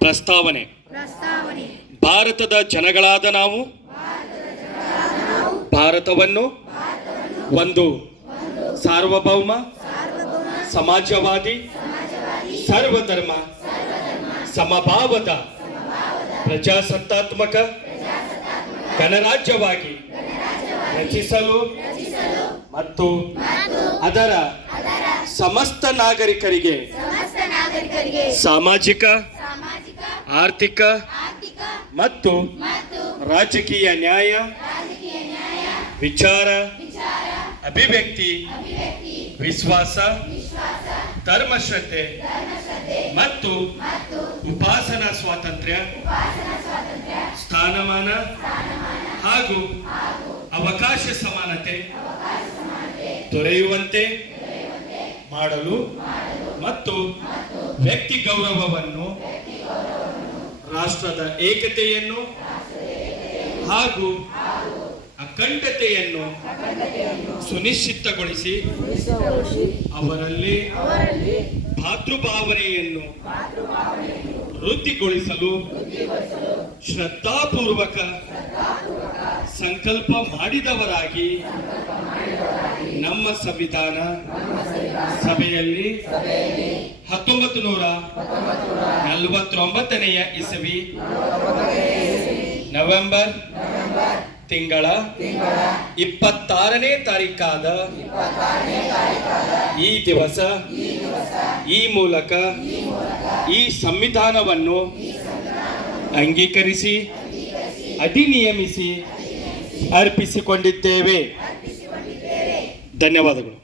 ಪ್ರಸ್ತಾವನೆ. ಭಾರತದ ಜನಗಳಾದ ನಾವು ಭಾರತವನ್ನು ಒಂದು ಸಾರ್ವಭೌಮ, ಸಮಾಜವಾದಿ, ಸರ್ವಧರ್ಮ, ಸಮಭಾವದ ಪ್ರಜಾಸತ್ತಾತ್ಮಕ ಗಣರಾಜ್ಯವಾಗಿ ರಚಿಸಲು ಮತ್ತು ಅದರ ಸಮಸ್ತ ನಾಗರಿಕರಿಗೆ ಸಾಮಾಜಿಕ, ಆರ್ಥಿಕ ಮತ್ತು ರಾಜಕೀಯ ನ್ಯಾಯ, ವಿಚಾರ, ಅಭಿವ್ಯಕ್ತಿ, ವಿಶ್ವಾಸ, ಧರ್ಮಶ್ರದ್ಧೆ ಮತ್ತು ಉಪಾಸನಾ ಸ್ವಾತಂತ್ರ್ಯ, ಸ್ಥಾನಮಾನ ಹಾಗೂ ಅವಕಾಶ ಸಮಾನತೆ ದೊರೆಯುವಂತೆ ಮಾಡಲು ಮತ್ತು ವ್ಯಕ್ತಿ ಗೌರವವನ್ನು, ರಾಷ್ಟ್ರದ ಏಕತೆಯನ್ನು ಹಾಗೂ ಅಖಂಡತೆಯನ್ನು ಸುನಿಶ್ಚಿತಗೊಳಿಸಿ ಅವರಲ್ಲಿ ಭಾತೃಭಾವನೆಯನ್ನು ವೃದ್ಧಿಗೊಳಿಸಲು ಶ್ರದ್ಧಾಪೂರ್ವಕ ಸಂಕಲ್ಪ ಮಾಡಿದವರಾಗಿ ನಮ್ಮ ಸಂವಿಧಾನ ಸಭೆಯಲ್ಲಿ 1949ನೇ ಇಸವಿ ನವೆಂಬರ್ ತಿಂಗಳ 26ನೇ ತಾರೀಕಾದ ಈ ದಿವಸ ಈ ಮೂಲಕ ಈ ಸಂವಿಧಾನವನ್ನು ಅಂಗೀಕರಿಸಿ ಅಧಿನಿಯಮಿಸಿ ಅರ್ಪಿಸಿಕೊಂಡಿದ್ದೇವೆ. ಧನ್ಯವಾದಗಳು.